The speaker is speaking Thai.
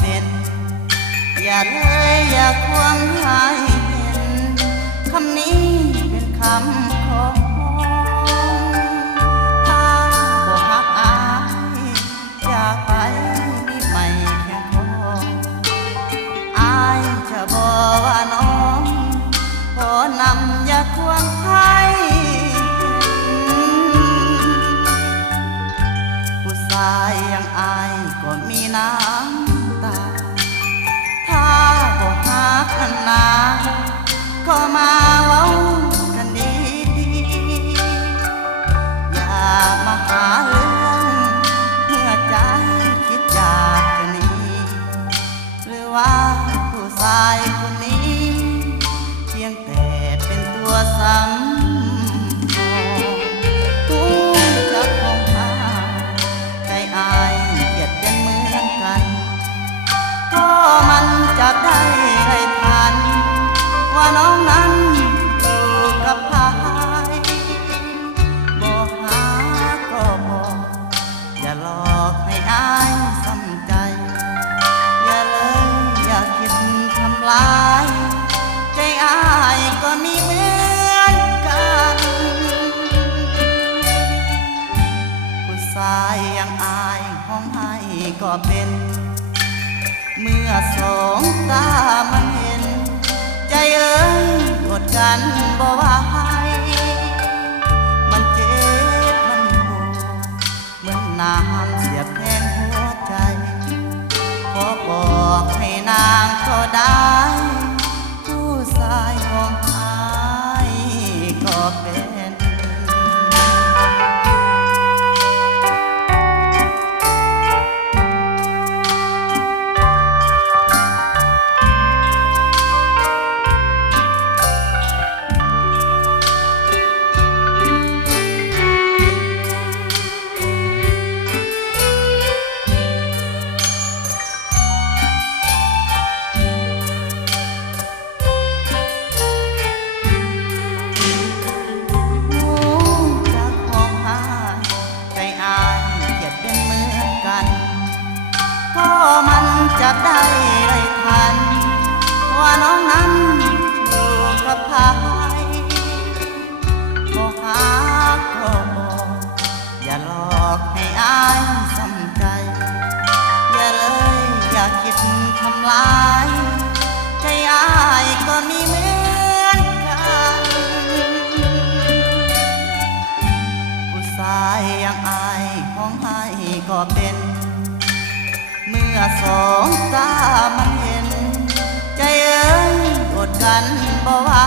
เป็นอย่าเลยอย่าควงหายเห็นคำนี้เป็นคำของถ้าบ่ฮักอายอยากไปมีใหม่เพียงพออายจะบอกว่าน้องขอนำอย่าควงให้ผู้ชายอย่างอายก็มีน้ำตาถ้าบ่ฮักกันนาก็มาเว้ากันดีอย่ามาหาเรื่องเมื่อใจคิดอยากจะหนีหรือว่าผู้ชายคนนี้เพียงแต่เป็นตัวสำรองผู้จักของข้าใจอายเกลียดเป็นเหมือนกันก็มันจะได้ให้ทันว่าน้องนั้นอยู่กับใครบอกหาก็บอกอย่าหลอกให้อายซ้ำใจอย่าเลยอย่าคิดทำลายใจอายก็มีเหมือนกันผู้ชายอย่างอายห้องให้ก็เป็นเมื่อสองตามันเห็นใจเอ้ยกดกันบ่ว่าให้มันเจ็บมันปวดเหมือนน้ำเสียบแทงหัวใจขอบอกให้นางก็ได้ผู้ชายของอายก็เป็นก็มันจะได้ไรทันว่าน้องนั้นอยู่กับใครบอกหาก็บอกอย่าหลอกให้อายซ้ำใจอย่าเลยอย่าคิดทำลายใจอายก็มีเหมือนกันผู้ชายอย่างอายของให้ก็เป็นเมื่อสองตามันเห็นใจเอ้ยกดกันบ่ว่า